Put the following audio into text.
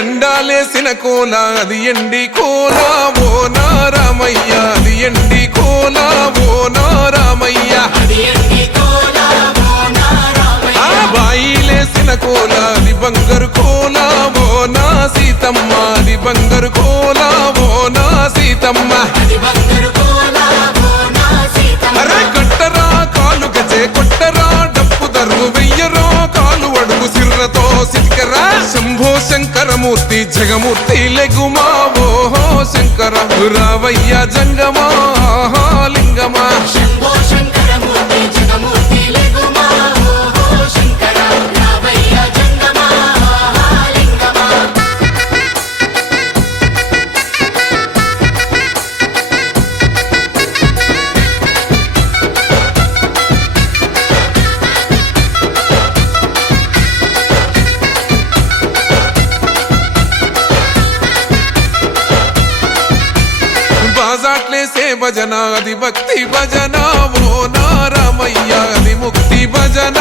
ఎండాలేసిన కోల అది ఎండి కోల ఓ నారామయ్య అది ఎండి కోల ఓ నారామయ్య ఆ బాయిలేసిన కోల అది బంగారు కోల ఓ నా సీతమ్మ అది బంగారు కోల ఓ నా సీతమ్మ అరే కట్టరా కాలు గజే కొట్టరా డప్పు దరువు వెయ్యరో కాలు అడుగు సిర్రతో సిటికరా శంభో శంకరమూర్తి జగమూర్తి లెగుమా ఓహో శంకర రావయ్య జంగమా లింగమా శంభో శంకరమూర్తి జగమూర్తి లెగుమా ఓహో శంకర రావయ్య జంగమా లింగమా బాజాట్లేసే భజన అది భక్తి భజన ఓ నారామయ్య అది ముక్తి భజన